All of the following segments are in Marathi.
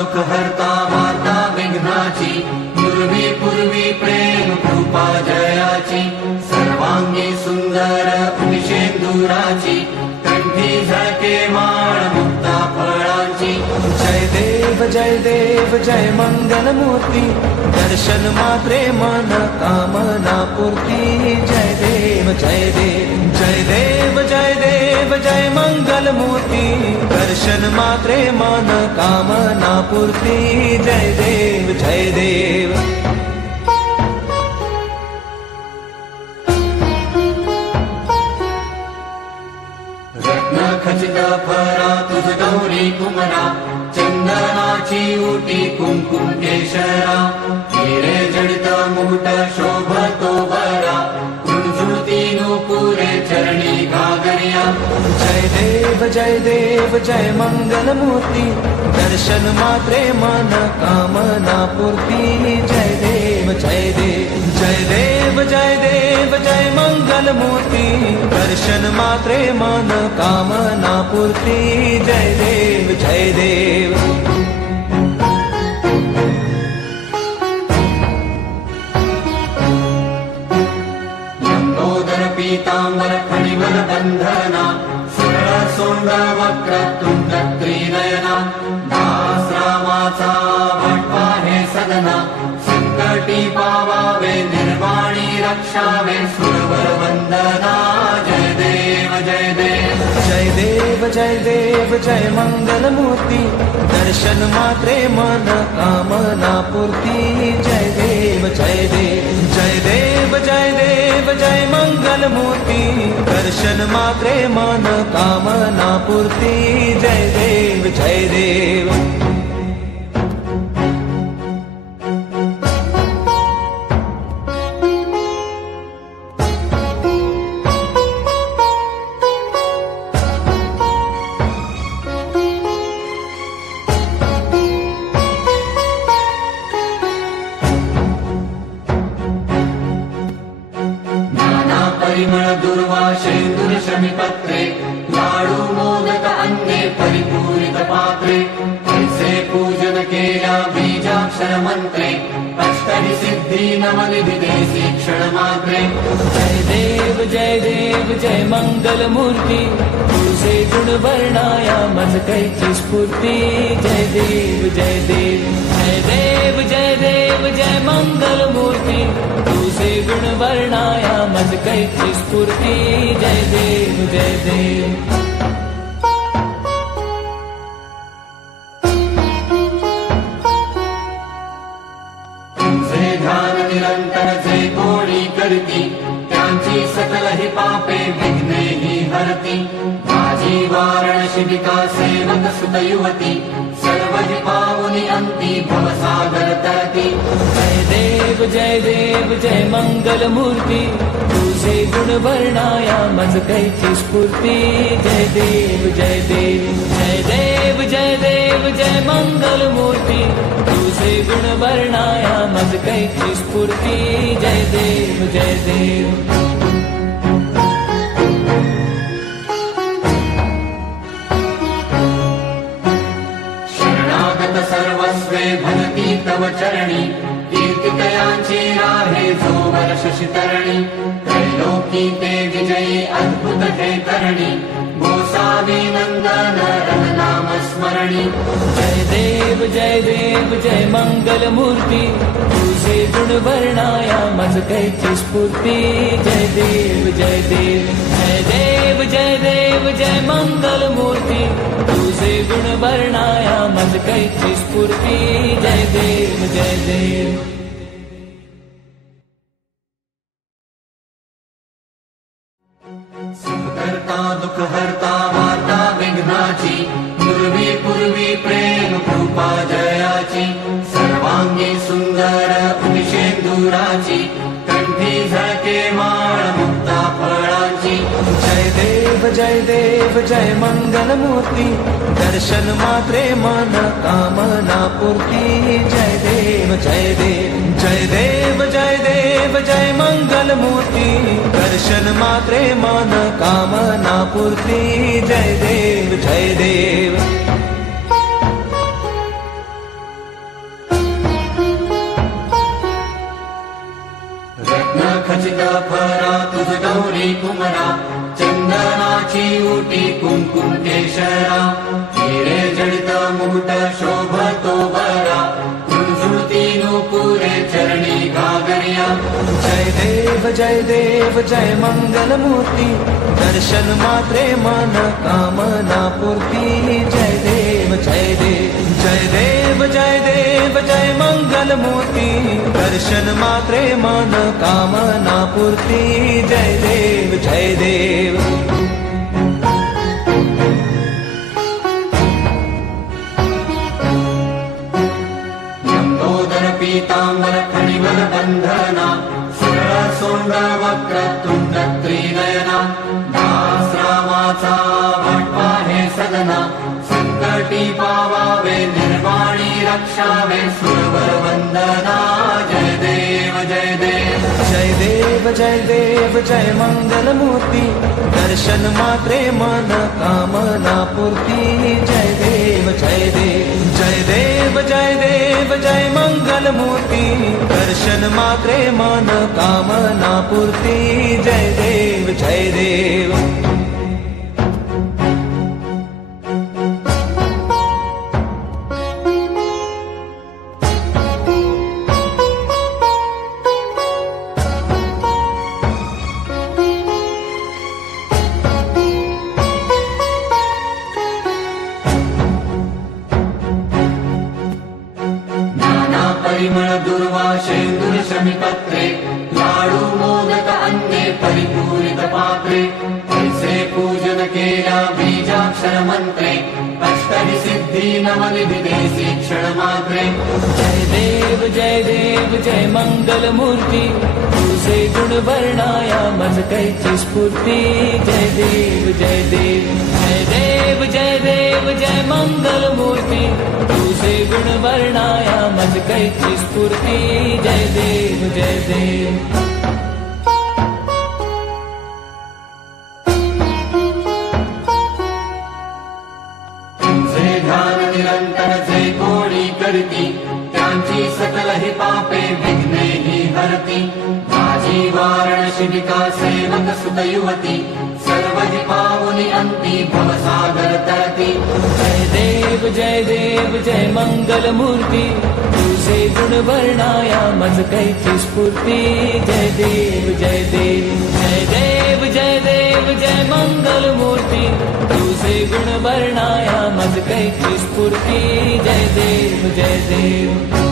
दुःख हरता वार्ता विघ्नाची, पूर्वी पूर्वी प्रेम कृपा जयाची, सर्वांगी सुंदर उनिशेंदुराची, कंठी झळके माळ मुक्ता फळांची। जय देव जय मंगल मूर्ती, दर्शन मात्रे मन कामना पूर्ती। जय देव जय देव जय देव जय देव जय मंगल मूर्ती, दर्शन मात्रे मन कामना पूर्ती। जय देव जय देव। रत्न खचित फरा तुझ गौरी कुमरा, चंदनाची उटी कुंकुम केशरा, हिरे जडित मुकुट शोभतो बरा, कुंजुळती नूपुरे चरणी घागरिया। जय देव जय मंगल मूर्ती, दर्शन मात्रे मन कामना पूर्ती। जय देव जय देव जय देव जय देव जय मंगल मूर्ती, दर्शन मात्रे मन कामना पूर्ती। जय देव जय देव। लंबोदर पीतांबर फणिवर बंधना, सरळ सोंड वक्रतुंड त्रिनयना, दास रामाचा भटवा हे सदना, संकटी पावावे निर्वाणी रक्षावे सुरवर वंदना। जय देव जय देव जय देव जय देव जय मंगल मूर्ती, दर्शन मात्रे मन कामना पूर्ती। जय देव जय देव जय देव जय देव जय मंगल मूर्ती, दर्शन मात्रे मन कामना पूर्ती। जय देव जय देव। परिमळ दुर्वा शेंदूर शमीपत्रे, लाडू मोदक अन्ने परिपूरित पात्रे, ऐसे पूजन केल्या बीजाक्षर मंत्रे, अष्टहि सिद्धी नवनिधि देसी क्षण मात्रे। जय देव जय मंगल मूर्ती, तुझे गुण वर्णाया मज कैची स्फूर्ती। जय देव जय देव जय देव जय देव जय मंगल मूर्ती, तुझे गुण वर्णाया मज कैची स्फूर्ती। जय देव जय देव। तुझे ध्यान निरंतर जे कोणी करती, त्यांची सकल ही पापे विघ्ने ही हरती। माझी वारणशिबिका सेवक सुत युवती, सर्व ही पावनी अंती भवसागर तरती। जय देव जय मंगल मूर्ती, तुझे गुण वर्णाया मज कैची स्फूर्ती। जय देव जय देव जय देव जय देव जय मंगल मूर्ती, तुझे गुण वर्णाया मज कैची स्फूर्ती। जय देव जय देव। सर्वस्वे भगती तव चरणी, कीर्तितयांची राहे जो वर्ष शितरणी, त्रैलोकी ते विजयी अद्भुत हे करणी, गोसावी नंदन रघुनाम स्मरणी। जय देव जय मंगल मूर्ती, तुझे गुण वर्णाया मज कैची स्फूर्ती। जय देव जय देव जय देव जय देव जय मंगल मूर्ती, तुझे गुण वर्णाया मज कैची स्फूर्ती। जय देव जय देव। करता दुःख हरता वार्ता विघ्नाची, पूर्वी पूर्वी प्रेम कृपा जयाची, सर्वांगी सुंदर उनिशेंदुराची, कंठी झळके माळ मुक्ता फळांची। जय देव जय मंगल मूर्ती, दर्शन मात्रे मन कामना पूर्ती। जय देव जय देव जय देव जय देव जय मंगल मूर्ती, दर्शन मात्रे मन कामना पूर्ती। जय देव जय देव। उटी कुंकुम केशरा हिरे जडित मुकुट शोभतो बरा झुणझुणती नूपुरे चरणी घागरिया जय देव जय मंगल मूर्ति दर्शन मात्रे मन कामना पूर्ति जय देव जय देव जय देव जय देव जय मंगल मूर्ति दर्शन मात्रे मन कामना पूर्ति जय देव जय देव पीतांबर फणिवर बंधना सरळ सोंड वक्र तुंड त्रिनयना दास रामाचा वाटपा हे सदना संकटी पावावे निर्वाणी रक्षावे सुरवर वंदना जय देव जय देव जय देव जय देव जय मंगल मूर्ति दर्शन मात्रे मन कामना पूर्ति जय देव जय देव जय देव जय देव जय मंगल मूर्ति दर्शन मात्रे मन कामना पूर्ति जय देव जय देव परिमळ दुर्वाशेंदुर शमिपत्रे लाडू मोदक अन्ने परिपूरित पात्रे ऐसे पूजन केल्या बीजाक्षर मंत्रे अष्टहि सिद्धी नवनिधि देसी क्षण मात्रे जय देव जय मंगल मूर्ति तुझे गुण वर्णाया मज कैची स्फूर्ति जय देव जय देव जय देव जय देव जय मंगल मूर्ति तुझे गुण वर्णाया मज कैची स्फूर्ति जय देव जय देव निरंतर जे कोणी करती त्यांची सकल ही पापे विघ्ने ही हरती माझी वारणशिबिका सेवक सुत युवती सर्व ही पावनी अंती भवसागर तरती जय देव जय मंगल मूर्ति तुझे गुण वर्णाया मज कैची स्फूर्ति जय देव जय देव जय देव जय देव जय मंगल मूर्ति तुझे गुण वर्णाया मज कैची स्फूर्ति जय देव जय देव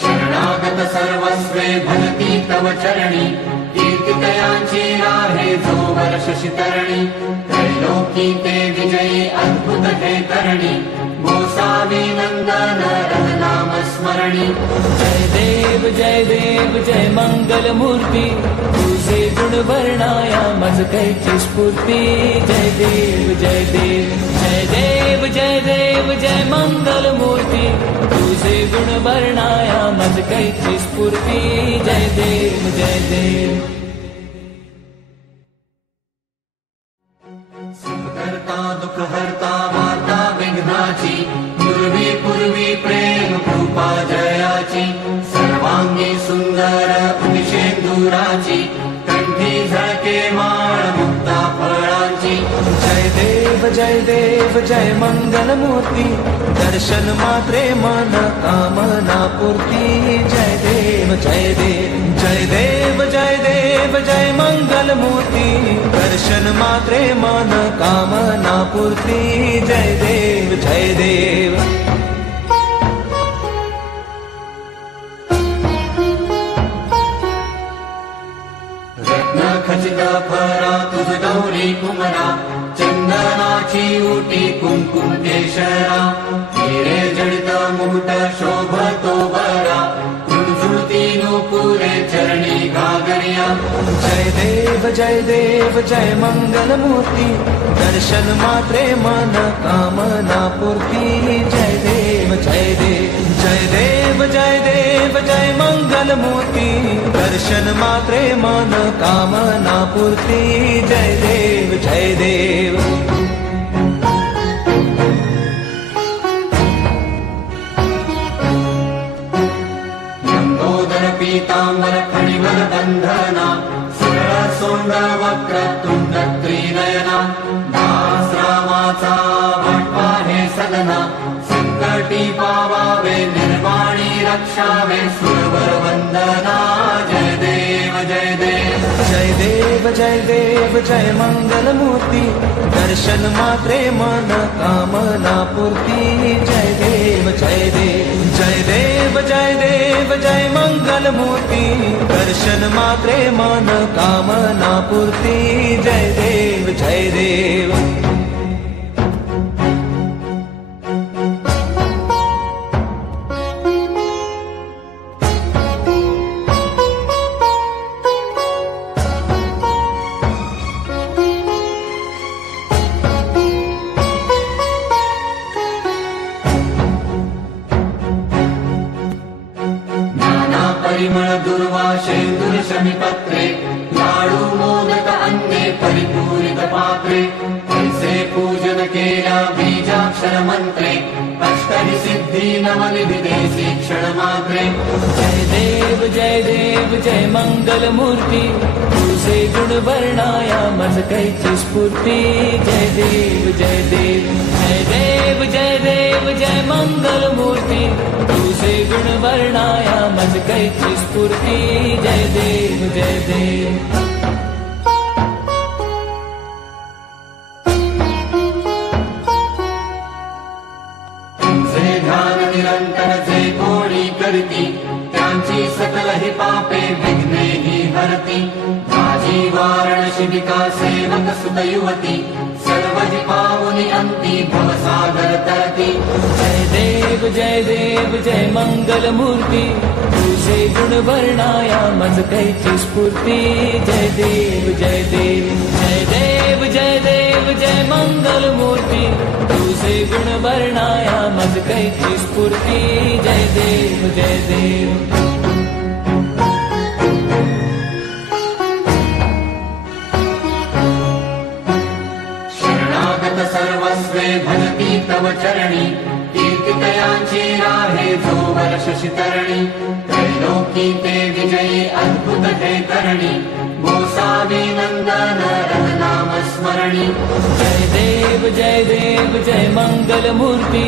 शरणागत सर्वस्वे भजती तव चरणी कीर्तितयांची राहे जो वर्ष शितरणी त्रैलोकी ते विजयी अद्भुत हे करणी गोसावी नंदन रघुनाम स्मरणी जय देव जय मंगल मूर्ति तुझे गुण वर्णाया मज कैची स्फूर्ति जय देव जय देव जय देव जय देव जय मंगल मूर्ति तुझे गुण वर्णाया मज कैची स्फूर्ति जय देव जय देव दुख हरता वार्ता विघ्नाची पूर्वी पूर्वी प्रेम कृपा जयाची सर्वांगी सुंदर उदिशेंदुराची कंठी झळके माळ मुक्ता फळांची जय देव जय मंगल मूर्ति दर्शन मात्रे मन कामना पूर्ति जय देव जय देव जय देव जय देव जय मंगल मूर्ति दर्शन मात्रे मन कामना पूर्ति जय देव जय देव रत्न खचित फरा तुझ गौरी कुमरा चंदनाची उटी कुंकुम केशरा हिरे जडित मुकुट शोभतो बरा झुणझुणती नूपुरे चरणी घागरिया जय देव जय मंगल मूर्ति दर्शन मात्रे मन कामना पूर्ति जय देव जय देव जय देव जय देव जय मंगल मूर्ति दर्शन मात्रे मन कामना पूर्ति जय देव जय देव पीता सोंड वक्रतुंड त्रिनयना दासरामाचा वाटपा हे सदना संकटी पावावे निर्वाणी रक्षावे सुरवर वंदना जय देव जय देव जय देव जय देव जय मंगल मूर्ती दर्शन मात्रे मन कामना पूर्ती जय देव जय देव जय देव जय देव जय मंगल मूर्ती दर्शन मात्रे मन कामना पूर्ती जय देव जय देव परिमळ दुर्वाशेंदुर शमीपत्रे लाडू मोदक अन्ने परिपूरित पात्रे ऐसे पूजन केल्या बीजाक्षर मंत्रे अष्टहि सिद्धी नवनिधि देसी क्षण मात्रे जय देव जय मंगल मूर्ती तुझे गुण वर्णाया मज कैची स्फूर्ती जय देव जय देव जय देव जय देव जय मंगल मूर्ती तुझे गुण वर्णाया मज कैची स्फूर्ती जय देव जय देव निरंतर जे कोणी करती त्यांची सकल ही पापे विघ्ने ही हरती माझी वारणशिबिका सेवक सुत युवती सर्व ही पावनी अंती भवसागर तरती जय देव जय मंगल मूर्ती तुझे गुण वर्णाया मज कैची स्फूर्ती जय देव जय देव जय देव जय देव जय मंगल मूर्ती तुझे गुण वर्णाया मज कैची स्फूर्ती जय देव जय देव सर्वस्वे भजती तव चरणी कीर्तितयांची राहे जो वर्ष शितरणी त्रैलोकी ते विजयी अद्भुत हे करणी गोसावी नंदन रघुनाम स्मरणी जय देव जय मंगल मूर्ती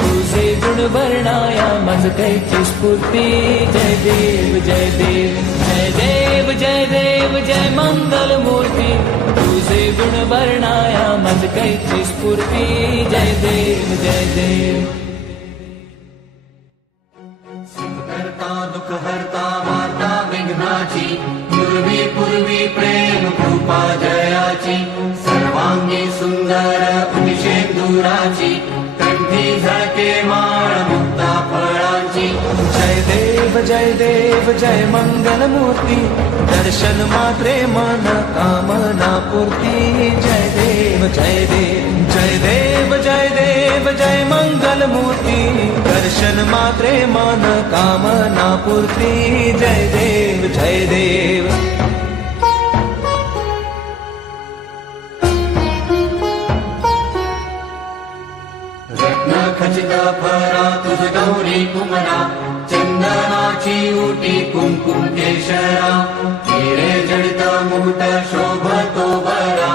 तुझे गुण वर्णाया मज कैची स्फूर्ती जय देव जय देव जय देव जय देव जय मंगल मूर्ती तुझे गुण वर्णाया मज कैची स्फूर्ती जय देव जय देव सुखकर्ता दुःख हर्ता वार्ता विघ्नाची पूर्वी पूर्वी प्रेम कृपा जयाची सर्वांगी सुंदर उदिशेंदुराची कंठी झळके माळ मुक्ता फळांची जय देव जय मंगल मूर्ती दर्शन मात्रे मन कामना पूर्ती जय देव जय देव जय देव जय देव जय मंगल मूर्ती दर्शन मात्रे मन कामना पूर्ती जय देव जय देव खचित फरा तुझ गौरी कुमरा चंदनाची उटी कुंकुम केशरा हिरे जडित मुकुट शोभतो बरा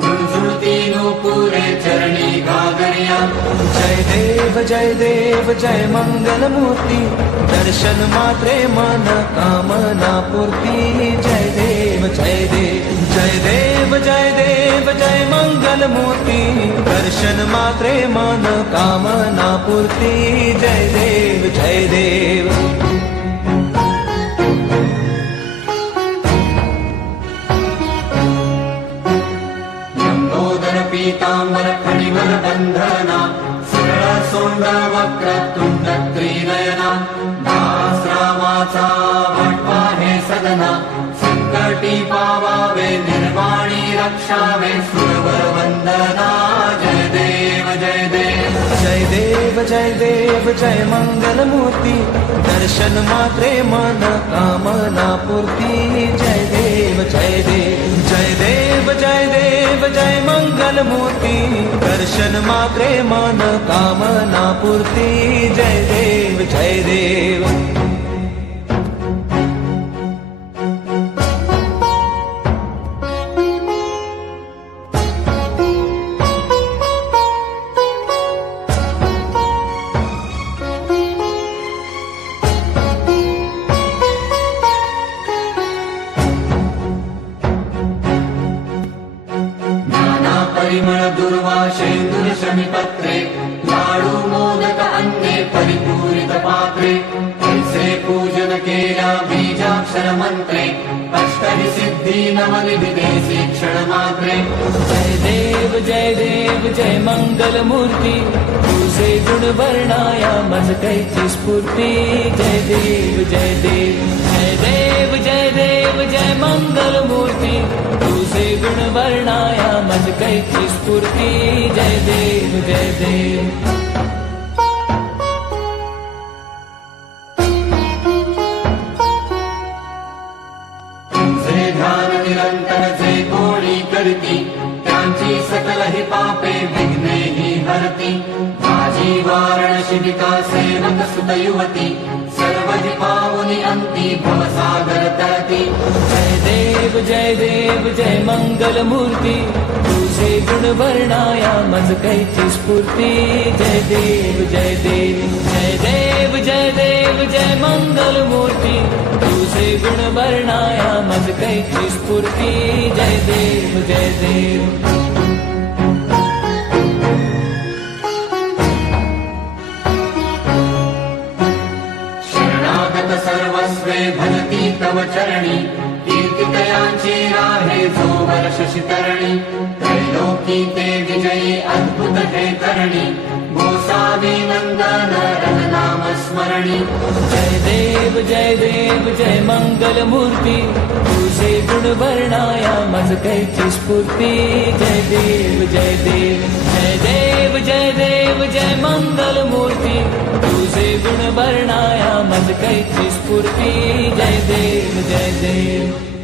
झुळझुळती नूपुरे चरणी घागरिया जय देव जय मंगल मूर्ती दर्शन मात्रे मन कामना पूर्ती जय देव जय देव जय देव जय देव जय मंगल मूर्ती दर्शन मात्रे मन कामना पूर्ती जय देव जय देव लंबोदर पीतांबर फणिवर बंधना सरळ सोंड वक्रतुंड त्रिनयना दासरामाचा वाटपा हे सदना संकटी पावावे निर्वाणी रक्षावे सुरवर वंदना जय देव जय देव जय देव जय देव जय मंगल मूर्ती दर्शन मात्रे मन कामना पूर्ती जय देव जय देव जय देव जय देव जय मंगल मूर्ती दर्शन मात्रे मन कामना पूर्ती जय देव जय देव परिमळ दुर्वाशेन्दुर शमिपत्रे लाडू मोदक अन्ने परिपूरित पात्रे ऐसे पूजन केल्या बीजाक्षर मंत्रे अष्टहि सिद्धी नवनिधि देसी क्षण मात्रे जय देव जय मंगल मूर्ती तुझे गुण वर्णाया मज कैची स्फूर्ती जय देव जय देव जय देव जय देव जय मंगल मूर्ती तुझे गुण वर्णाया मज कैची स्फूर्ती जय देव जय देव निरंतर जे कोणी करती त्यांची सकल ही पापे विघ्ने ही हरती माझी वारण शिबिका सेवक सुत युवती सर्व ही पावनी अंती भवसागर तळती जय देव जय मंगल मूर्ती तुझे गुण वर्णाया मज कैची स्फूर्ती जय देव जय देव जय देव जय देव जय मंगल मूर्ती तुझे गुण वर्णाया मज कैची स्फूर्ती जय देव जय देव सर्वस्वे भजती तव चरणी कीर्तितयांची राहे जो वर्ष शितरणी त्रैलोकी ते विजयी अद्भुत हे करणी गोसावी नंदन रघुनाम स्मरणी जय देव जय मंगल मूर्ती तुझे गुण वर्णाया मज कैची स्फूर्ती जय देव जय देव जय देव जय देव जय मंगल मूर्ती तुझे गुण वर्णाया मज कैची स्फूर्ती जय देव जय देव